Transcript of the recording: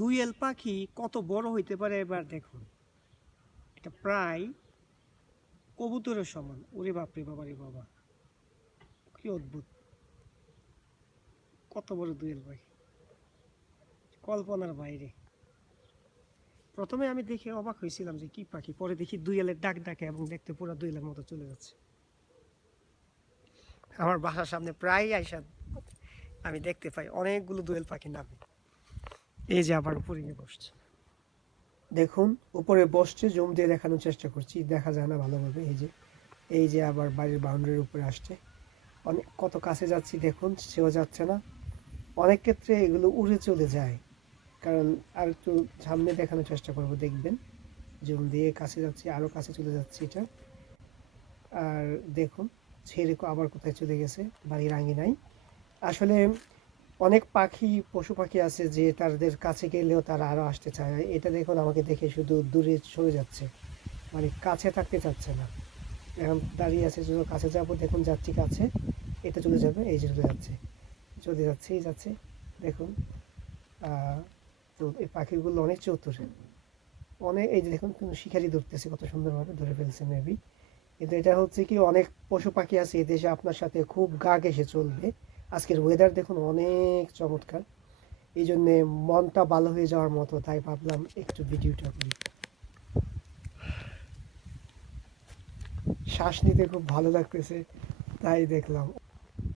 Dual পাখি কত বড় হইতে পারে এবার দেখুন। এটা প্রায় কবুতরের সমান। ওরে বাপরে বাবা রে বাবা, কি অদ্ভুত! কত বড় দুয়েল পাখি, কল্পনার বাইরে। প্রথমে আমি দেখে অবাক হয়েছিলাম যে কি পাখি, পরে দেখি দুয়েলের ডাক ডাকে এবং দেখতে পুরো দুয়েলের মতো চলে যাচ্ছে। আমার বাসার সামনে প্রায় আইসা আমি দেখতে পাই অনেকগুলো দোয়েল পাখি নামে। এই যে আবার উপরে গিয়ে বসছে, দেখুন উপরে বসছে, জুম দিয়ে দেখানোর চেষ্টা করছি, দেখা যায় না ভালোভাবে। এই যে আবার বাড়ির বাউন্ডারির উপরে আসছে, অনেক কত কাছে যাচ্ছি দেখুন, সেও যাচ্ছে না। অনেক ক্ষেত্রে এগুলো উড়ে চলে যায়, কারণ আর একটু সামনে দেখানোর চেষ্টা করব, দেখবেন জুম দিয়ে কাছে যাচ্ছি, আরও কাছে চলে যাচ্ছে এটা। আর দেখুন ছেড়ে আবার কোথায় চলে গেছে, বাড়ির আঙিনায়। আসলে অনেক পাখি, পশু পাখি আছে যে তাদের কাছে গেলেও তারা আরও আসতে চায়। এটা দেখুন আমাকে দেখে শুধু দূরে সরে যাচ্ছে, মানে কাছে থাকতে চাচ্ছে না। এখন দাঁড়িয়ে আছে, যদি কাছে যাবো, দেখুন যাচ্ছি কাছে, এটা চলে যাবে, এই যে চলে যাচ্ছে, চলে যাচ্ছেই যাচ্ছে। দেখুন তো এই পাখিগুলো অনেক চতুর, অনেক, এই যে দেখুন শিকারি ধরতেছে, কত সুন্দরভাবে ধরে ফেলছে মেবি। কিন্তু এটা হচ্ছে কি, অনেক পশু পাখি আছে এদেশে আপনার সাথে খুব গা ঘেঁষে চলবে। আজকের ওয়েদার দেখুন অনেক চমৎকার, এই জন্যে মনটা ভালো হয়ে যাওয়ার মতো, তাই ভাবলাম একটু ভিডিওটা করি। শ্বাস নিতে খুব ভালো লাগতেছে, তাই দেখলাম।